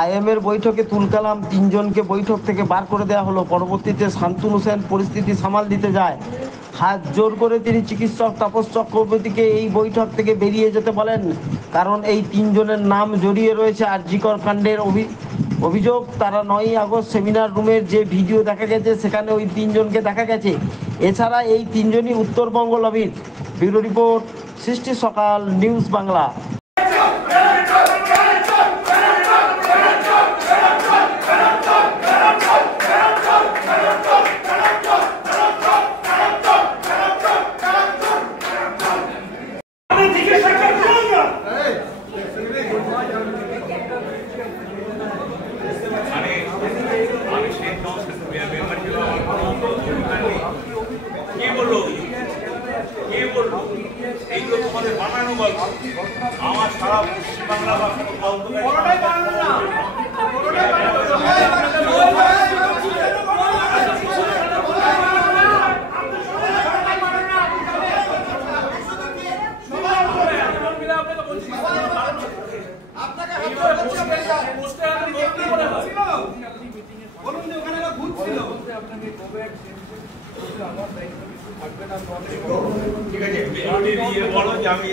আইএমের বৈঠকে তুলকালাম তিনজনকে বৈঠক থেকে বার করে দেওয়া হলো। পরবর্তীতে শান্তনু সেন পরিস্থিতি সামাল দিতে যায়। হাত জোর করে তিনি চিকিৎসক তাপস চক্রবর্তীকে এই বৈঠক থেকে বেরিয়ে যেতে বলেন, কারণ এই তিনজনের নাম জড়িয়ে রয়েছে আরজিকর কাণ্ডের অভিযোগ। তারা 9ই আগস্ট সেমিনার রুমের যে ভিডিও দেখা গেছে সেখানে ওই তিনজনকে দেখা গেছে। এছাড়া এই তিনজনই উত্তরবঙ্গ লবির। ব্যুরো রিপোর্ট, সৃষ্টি সকাল, নিউজ বাংলা। বানানো গল্প আমার সারা পশ্চিমবাংলা বা ঠিক আছে বলো যে আমি